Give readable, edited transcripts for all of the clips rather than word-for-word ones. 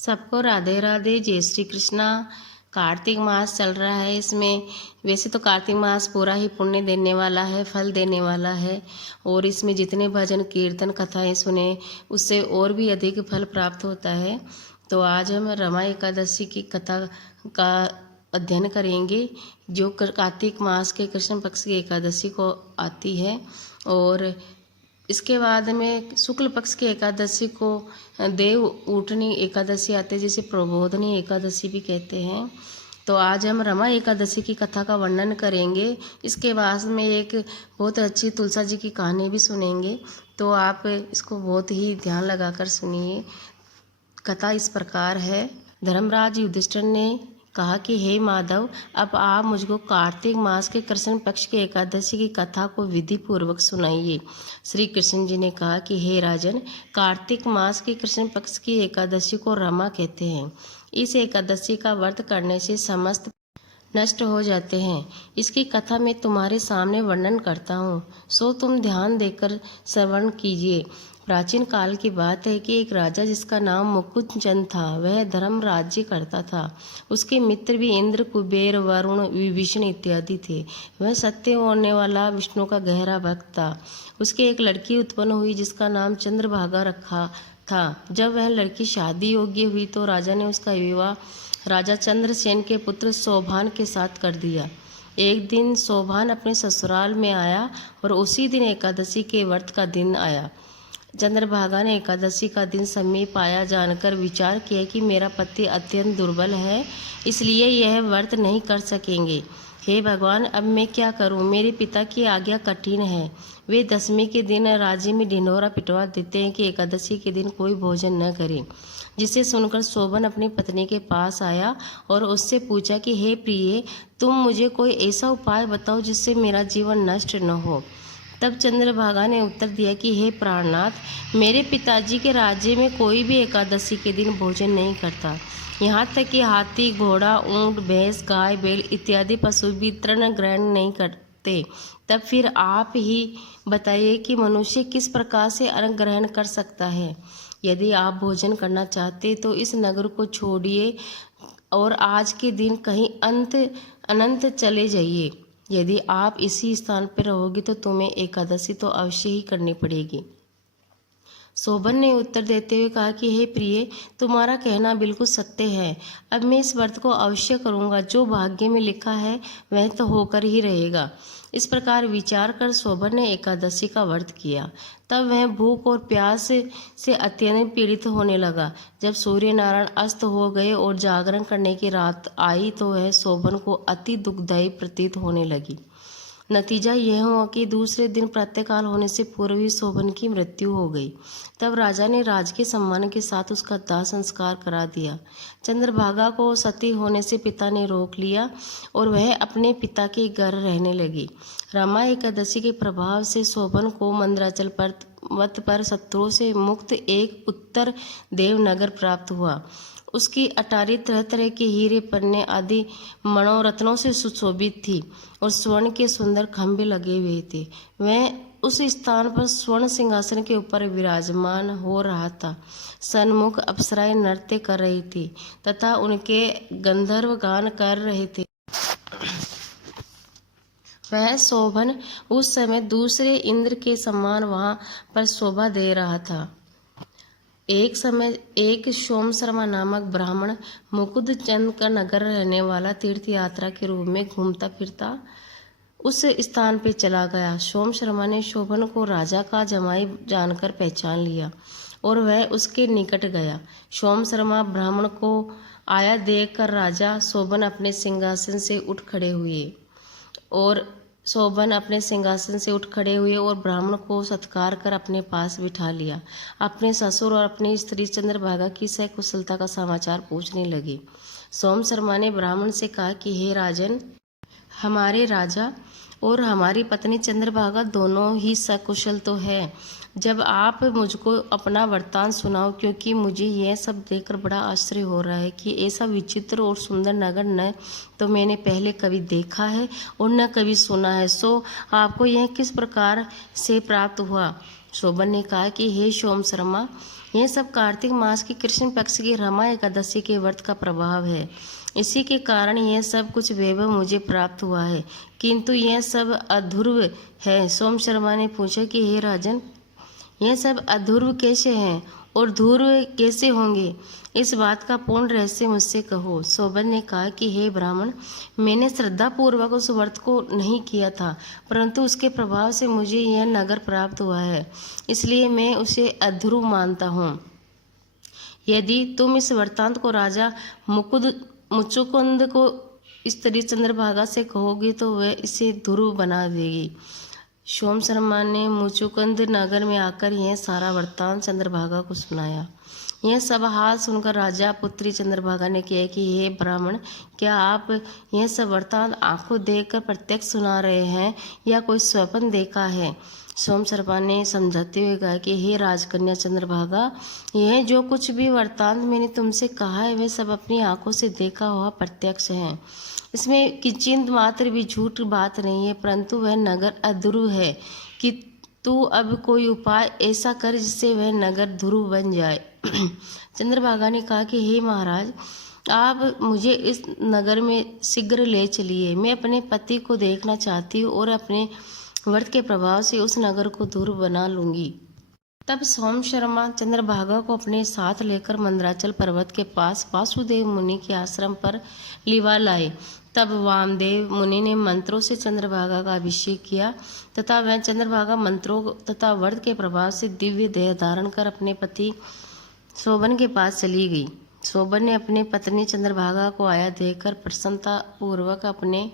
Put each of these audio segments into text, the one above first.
सबको राधे राधे, जय श्री कृष्णा। कार्तिक मास चल रहा है। इसमें वैसे तो कार्तिक मास पूरा ही पुण्य देने वाला है, फल देने वाला है। और इसमें जितने भजन कीर्तन कथाएं सुने उससे और भी अधिक फल प्राप्त होता है। तो आज हम रमा एकादशी की कथा का अध्ययन करेंगे, जो कार्तिक मास के कृष्ण पक्ष की एकादशी को आती है। और इसके बाद में शुक्ल पक्ष की एकादशी को देव उठनी एकादशी आते हैं, जिसे प्रबोधनी एकादशी भी कहते हैं। तो आज हम रमा एकादशी की कथा का वर्णन करेंगे। इसके बाद में एक बहुत अच्छी तुलसा जी की कहानी भी सुनेंगे। तो आप इसको बहुत ही ध्यान लगाकर सुनिए। कथा इस प्रकार है। धर्मराज युधिष्ठिर ने कहा कि हे माधव, अब आप मुझको कार्तिक मास के कृष्ण पक्ष की एकादशी की कथा को विधि पूर्वक सुनाइए। श्री कृष्ण जी ने कहा कि हे राजन, कार्तिक मास के कृष्ण पक्ष की एकादशी को रमा कहते हैं। इस एकादशी का व्रत करने से समस्त नष्ट हो जाते हैं। इसकी कथा मैं तुम्हारे सामने वर्णन करता हूँ, सो तुम ध्यान देकर श्रवण कीजिए। प्राचीन काल की बात है कि एक राजा जिसका नाम मुकुंदचंद था, वह धर्म राज्य करता था। उसके मित्र भी इंद्र, कुबेर, वरुण, विभीषण इत्यादि थे। वह सत्य होने वाला विष्णु का गहरा भक्त था। उसकी एक लड़की उत्पन्न हुई जिसका नाम चंद्रभागा रखा था। जब वह लड़की शादी योग्य हुई तो राजा ने उसका विवाह राजा चंद्रसेन के पुत्र शोभान के साथ कर दिया। एक दिन शोभान अपने ससुराल में आया और उसी दिन एकादशी के व्रत का दिन आया। चंद्रभागा ने एकादशी का दिन समीप आया जानकर विचार किया कि मेरा पति अत्यंत दुर्बल है, इसलिए यह व्रत नहीं कर सकेंगे। हे भगवान, अब मैं क्या करूं? मेरे पिता की आज्ञा कठिन है। वे दशमी के दिन राज्य में ढिंढोरा पिटवा देते हैं कि एकादशी के दिन कोई भोजन न करे। जिसे सुनकर शोभन अपनी पत्नी के पास आया और उससे पूछा कि हे प्रिय, तुम मुझे कोई ऐसा उपाय बताओ जिससे मेरा जीवन नष्ट न हो। तब चंद्रभागा ने उत्तर दिया कि हे प्राणनाथ, मेरे पिताजी के राज्य में कोई भी एकादशी के दिन भोजन नहीं करता। यहाँ तक कि हाथी, घोड़ा, ऊंट, भैंस, गाय, बैल इत्यादि पशु भी तृण ग्रहण नहीं करते। तब फिर आप ही बताइए कि मनुष्य किस प्रकार से अन्न ग्रहण कर सकता है। यदि आप भोजन करना चाहते तो इस नगर को छोड़िए और आज के दिन कहीं अनंत चले जाइए। यदि आप इसी स्थान पर रहोगे तो तुम्हें एकादशी तो अवश्य ही करनी पड़ेगी। शोभन ने उत्तर देते हुए कहा कि हे प्रिय, तुम्हारा कहना बिल्कुल सत्य है। अब मैं इस व्रत को अवश्य करूँगा। जो भाग्य में लिखा है वह तो होकर ही रहेगा। इस प्रकार विचार कर शोभन ने एकादशी का व्रत किया। तब वह भूख और प्यास से अत्यंत पीड़ित होने लगा। जब सूर्य नारायण अस्त हो गए और जागरण करने की रात आई तो वह शोभन को अति दुखदायी प्रतीत होने लगी। नतीजा यह हुआ कि दूसरे दिन प्रातःकाल होने से पूर्व ही शोभन की मृत्यु हो गई। तब राजा ने राजकीय सम्मान के साथ उसका दाह संस्कार करा दिया। चंद्रभागा को सती होने से पिता ने रोक लिया और वह अपने पिता के घर रहने लगी। रमा एकादशी के प्रभाव से शोभन को मंदराचल पर्वत पर शत्रुओं से मुक्त एक उत्तर देवनगर प्राप्त हुआ। उसकी अटारी तरह तरह के हीरे, पन्ने आदि मनोरत्नों से सुशोभित थी और स्वर्ण के सुंदर खंभे लगे हुए थे। वह उस स्थान पर स्वर्ण सिंहासन के ऊपर विराजमान हो रहा था। सन्मुख अप्सराएं नृत्य कर रही थी तथा उनके गंधर्व गान कर रहे थे। वह शोभन उस समय दूसरे इंद्र के समान वहां पर शोभा दे रहा था। एक समय एक सोम शर्मा नामक ब्राह्मण मुकुंदचंद का नगर रहने वाला तीर्थ यात्रा के रूप में घूमता फिरता उस स्थान पर चला गया। सोम शर्मा ने शोभन को राजा का जमाई जानकर पहचान लिया और वह उसके निकट गया। सोम शर्मा ब्राह्मण को आया देखकर राजा शोभन अपने सिंहासन से उठ खड़े हुए और ब्राह्मण को सत्कार कर अपने पास बिठा लिया। अपने ससुर और अपनी स्त्री चंद्रभागा की सकुशलता का समाचार पूछने लगे। सोम शर्मा ने ब्राह्मण से कहा कि हे राजन, हमारे राजा और हमारी पत्नी चंद्रभागा दोनों ही सकुशल तो है। जब आप मुझको अपना वृत्तांत सुनाओ, क्योंकि मुझे यह सब देखकर बड़ा आश्चर्य हो रहा है कि ऐसा विचित्र और सुंदर नगर न तो मैंने पहले कभी देखा है और न कभी सुना है। सो आपको यह किस प्रकार से प्राप्त हुआ? शोभन ने कहा कि हे सोम शर्मा, यह सब कार्तिक मास की कृष्ण पक्ष की रमा एकादशी के व्रत का प्रभाव है। इसी के कारण यह सब कुछ वैभव मुझे प्राप्त हुआ है, किंतु यह सब अध्रुव है। सोम शर्मा ने पूछा कि हे राजन, यह सब अध्रुव कैसे हैं और ध्रुव कैसे होंगे? इस बात का पूर्ण रहस्य मुझसे कहो। शोभन ने कहा कि हे ब्राह्मण, मैंने श्रद्धा पूर्वक उस व्रत को नहीं किया था, परंतु उसके प्रभाव से मुझे यह नगर प्राप्त हुआ है, इसलिए मैं उसे अध्रुव मानता हूँ। यदि तुम इस वृत्तांत को राजा मुचुकुंद को स्त्री चंद्रभागा से कहोगे तो वह इसे ध्रुव बना देगी। सोम शर्मा ने मुचुकुंद नगर में आकर यह सारा वृत्तांत चंद्रभागा को सुनाया। यह सब हाल सुनकर राजा पुत्री चंद्रभागा ने किया कि हे ब्राह्मण, क्या आप यह सब वृत्तांत आंखों देखकर प्रत्यक्ष सुना रहे हैं या कोई स्वप्न देखा है? सोम शर्मा ने समझाते हुए कहा कि हे राजकन्या चंद्रभागा, यह जो कुछ भी वृत्तांत मैंने तुमसे कहा है वह सब अपनी आंखों से देखा हुआ प्रत्यक्ष है। इसमें किंचित मात्र भी झूठ बात नहीं है, परंतु वह नगर अध्रुव है कि तू अब कोई उपाय ऐसा कर जिससे वह नगर ध्रुव बन जाए। चंद्रभागा ने कहा कि हे महाराज, आप मुझे इस नगर में शीघ्र ले चलिए। मैं अपने पति को देखना चाहती हूँ और अपने व्रत के प्रभाव से उस नगर को ध्रुव बना लूंगी। तब सोम शर्मा चंद्रभागा को अपने साथ लेकर मंदराचल पर्वत के पास वासुदेव मुनि के आश्रम पर लिवा लाए। तब वामदेव मुनि ने मंत्रों से चंद्रभागा का अभिषेक किया तथा वह चंद्रभागा मंत्रों तथा व्रत के प्रभाव से दिव्य देह धारण कर अपने पति शोभन के पास चली गई। शोभन ने अपनी पत्नी चंद्रभागा को आया देखकर प्रसन्नता पूर्वक अपने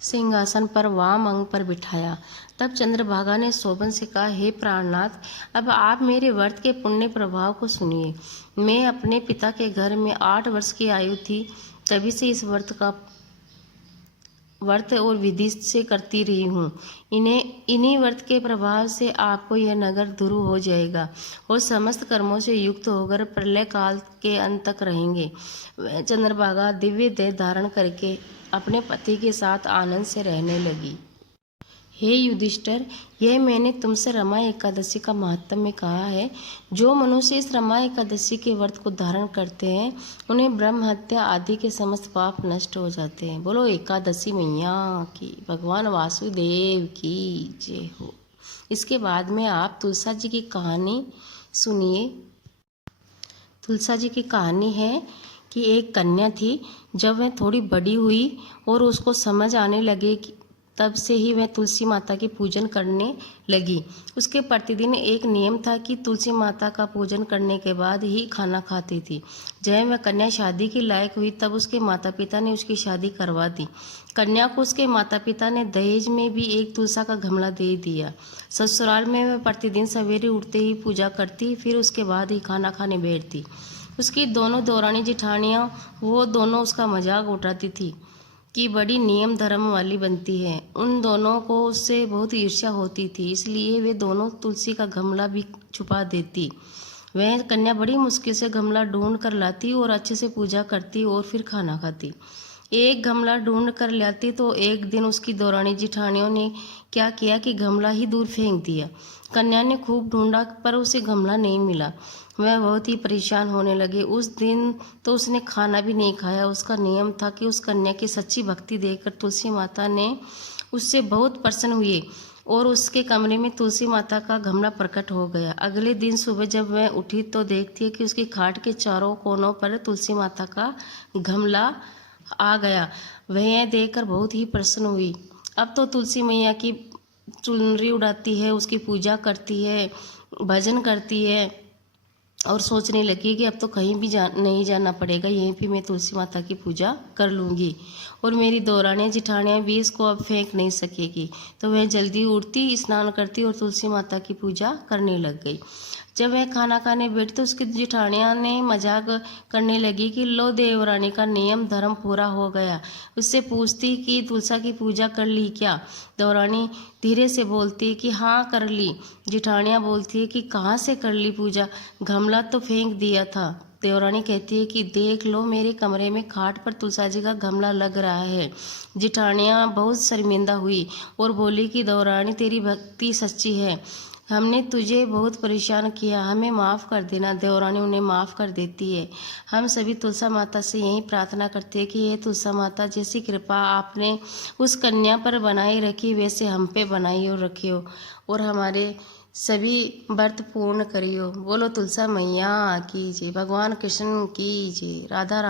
सिंहासन पर वाम अंग पर बिठाया। तब चंद्रभागा ने शोभन से कहा, हे प्राणनाथ, अब आप मेरे व्रत के पुण्य प्रभाव को सुनिए। मैं अपने पिता के घर में 8 वर्ष की आयु थी, तभी से इस व्रत और विधि से करती रही हूँ। इन्हीं व्रत के प्रभाव से आपको यह नगर ध्रुव हो जाएगा और समस्त कर्मों से युक्त होकर प्रलय काल के अंत तक रहेंगे। वह चंद्रभागा दिव्य देह धारण करके अपने पति के साथ आनंद से रहने लगी। हे युधिष्ठिर, यह मैंने तुमसे रमा एकादशी का महात्म्य कहा है। जो मनुष्य इस रमा एकादशी के व्रत को धारण करते हैं उन्हें ब्रह्म हत्या आदि के समस्त पाप नष्ट हो जाते हैं। बोलो एकादशी मैया की, भगवान वासुदेव की जय हो। इसके बाद में आप तुलसा जी की कहानी सुनिए। तुलसा जी की कहानी है कि एक कन्या थी। जब वह थोड़ी बड़ी हुई और उसको समझ आने लगे कि तब से ही वह तुलसी माता की पूजन करने लगी। उसके प्रतिदिन एक नियम था कि तुलसी माता का पूजन करने के बाद ही खाना खाती थी। जब वह कन्या शादी के लायक हुई तब उसके माता पिता ने उसकी शादी करवा दी। कन्या को उसके माता पिता ने दहेज में भी एक तुलसा का गमला दे दिया। ससुराल में वह प्रतिदिन सवेरे उठते ही पूजा करती, फिर उसके बाद ही खाना खाने बैठती। उसकी दोनों दौरानी जिठानियाँ वो दोनों उसका मजाक उड़ाती थी कि बड़ी नियम धर्म वाली बनती है। उन दोनों को उससे बहुत ईर्ष्या होती थी, इसलिए वे दोनों तुलसी का गमला भी छुपा देती। वह कन्या बड़ी मुश्किल से गमला ढूंढ कर लाती और अच्छे से पूजा करती और फिर खाना खाती। एक गमला ढूंढ कर लाती तो एक दिन उसकी दौरानी जिठानियों ने क्या किया कि गमला ही दूर फेंक दिया। कन्या ने खूब ढूंढा पर उसे गमला नहीं मिला। वह बहुत ही परेशान होने लगे। उस दिन तो उसने खाना भी नहीं खाया। उसका नियम था कि उस कन्या की सच्ची भक्ति देखकर तुलसी माता ने उससे बहुत प्रसन्न हुए और उसके कमरे में तुलसी माता का गमला प्रकट हो गया। अगले दिन सुबह जब वह उठी तो देखती है कि उसकी खाट के चारों कोनों पर तुलसी माता का गमला आ गया। वह यह देखकर बहुत ही प्रसन्न हुई। अब तो तुलसी मैया की चुनरी उड़ाती है, उसकी पूजा करती है, भजन करती है और सोचने लगी कि अब तो कहीं भी नहीं जाना पड़ेगा, यहीं पे मैं तुलसी माता की पूजा कर लूँगी और मेरी दौरानियाँ जिठानियाँ भी इसको अब फेंक नहीं सकेगी। तो वह जल्दी उठती, स्नान करती और तुलसी माता की पूजा करने लग गई। जब वह खाना खाने बैठी तो उसकी जिठानियाँ ने मजाक करने लगी कि लो देवरानी का नियम धर्म पूरा हो गया। उससे पूछती कि तुलसा की पूजा कर ली क्या? देवरानी धीरे से बोलती कि हाँ कर ली। जिठानियाँ बोलती है कि कहाँ से कर ली पूजा, गमला तो फेंक दिया था। देवरानी कहती है कि देख लो मेरे कमरे में खाट पर तुलसा जी का गमला लग रहा है। जिठानियाँ बहुत शर्मिंदा हुई और बोली कि देवरानी तेरी भक्ति सच्ची है, हमने तुझे बहुत परेशान किया, हमें माफ़ कर देना। देवरानी उन्हें माफ़ कर देती है। हम सभी तुलसा माता से यही प्रार्थना करते हैं कि हे तुलसा माता, जैसी कृपा आपने उस कन्या पर बनाई रखी वैसे हम पे बनाई और रखियो और हमारे सभी व्रत पूर्ण करियो। बोलो तुलसा मैया की जय, भगवान कृष्ण की जय, राधा रानी।